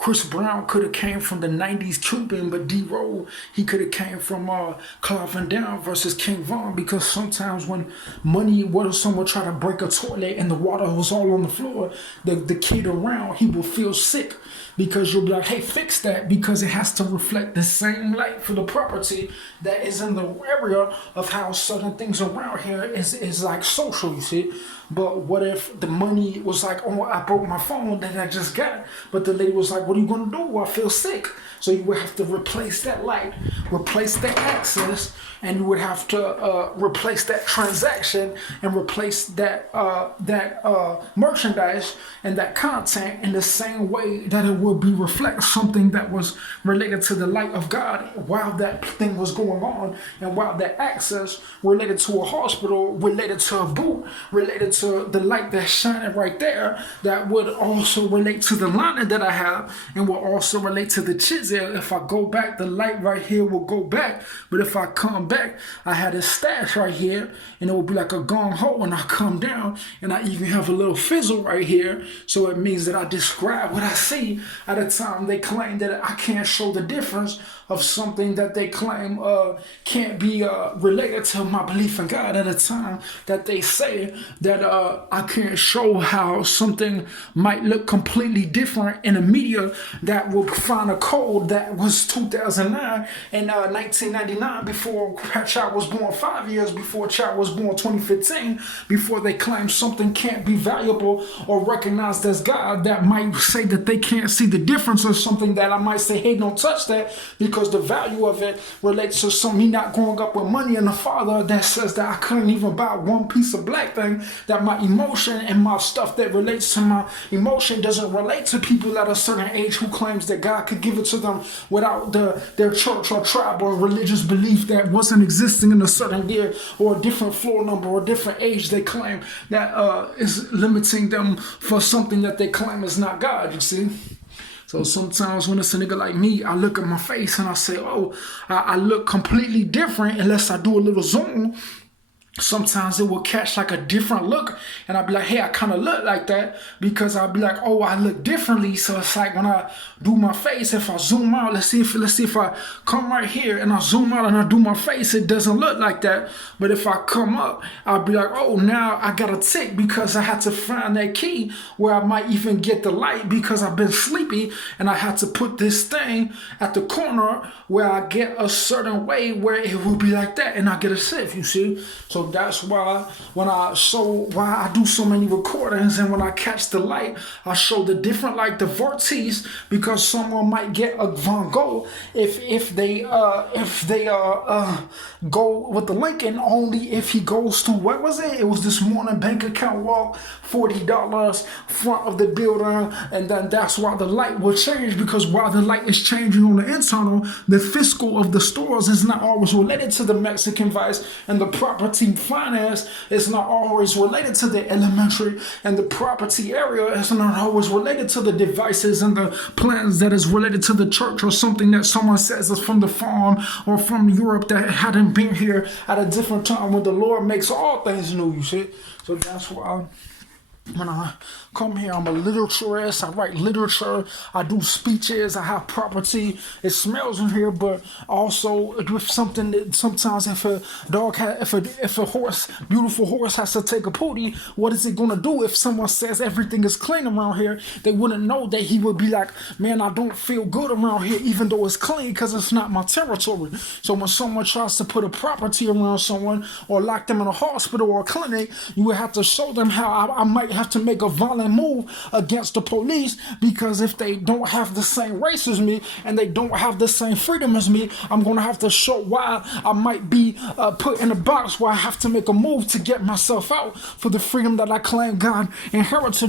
Chris Brown could have came from the 90s Cuban, but D-Roll, he could have came from Claude Van Damme versus King Von, because sometimes when money, what if someone try to break a toilet and the water was all on the floor, the kid around, he will feel sick, because you'll be like, hey, fix that, because it has to reflect the same light for the property that is in the area of how certain things around here is like social, you see. But what if the money was like, oh, I broke my phone that I just got, but the lady was like, what are you gonna do? I feel sick. So you would have to replace that light, replace that access, and you would have to replace that transaction and replace that merchandise and that content in the same way that it would be reflect something that was related to the light of God while that thing was going on, and while that access related to a hospital, related to a boot, related to the light that's shining right there, that would also relate to the lining that I have, and will also relate to the chisel. If I go back, the light right here will go back, but if I come back, I had a stash right here, and it will be like a gong ho, and I come down, and I even have a little fizzle right here, so it means that I describe what I see. At a time they claim that I can't show the difference of something that they claim can't be related to my belief in God. At a time that they say that I can't show how something might look completely different in the media, that will find a code that was 2009 and 1999, before child was born, 5 years before child was born, 2015, before they claim something can't be valuable or recognized as God, that might say that they can't see the difference of something, that I might say, hey, don't touch that, because the value of it relates to me not growing up with money, and the father that says that I couldn't even buy one piece of black thing, that my emotion and my stuff that relates to my emotion doesn't relate to people at a certain age who claims that God could give it to them without their church or tribe or religious belief that wasn't existing in a certain year, or a different floor number or a different age they claim that is limiting them for something that they claim is not God, you see. So sometimes when it's a nigga like me, I look at my face and I say, oh, I look completely different unless I do a little zoom. Sometimes it will catch like a different look, and I'll be like, hey, I kind of look like that, because I'll be like, oh, I look differently. So it's like when I do my face, if I zoom out, let's see if I come right here and I zoom out and I do my face, it doesn't look like that. But if I come up, I'll be like, oh, now I got a tick, because I had to find that key where I might even get the light, because I've been sleepy, and I had to put this thing at the corner where I get a certain way where it will be like that, and I get a sieve, you see. So that's why why I do so many recordings, and when I catch the light, I show the different, like the vortices, because someone might get a Van Gogh if they go with the Lincoln, only if he goes to, what was it? It was this morning bank account walk, $40 front of the building, and then that's why the light will change, because while the light is changing on the internal, the fiscal of the stores is not always related to the Mexican vice, and the property finance is not always related to the elementary, and the property area is not always related to the devices and the plans that is related to the church, or something that someone says is from the farm or from Europe that hadn't been here at a different time, when the Lord makes all things new, you see. So that's why when I come here, I'm a literaturist. I write literature. I do speeches. I have property. It smells in here, but also with something that sometimes if a dog, if a horse, beautiful horse, has to take a potty, what is it gonna do? If someone says everything is clean around here, they wouldn't know that he would be like, man, I don't feel good around here, even though it's clean, because it's not my territory. So when someone tries to put a property around someone or lock them in a hospital or a clinic, you would have to show them how I might have to make a violent move against the police, because if they don't have the same race as me and they don't have the same freedom as me, I'm gonna have to show why I might be put in a box where I have to make a move to get myself out for the freedom that I claim God inherited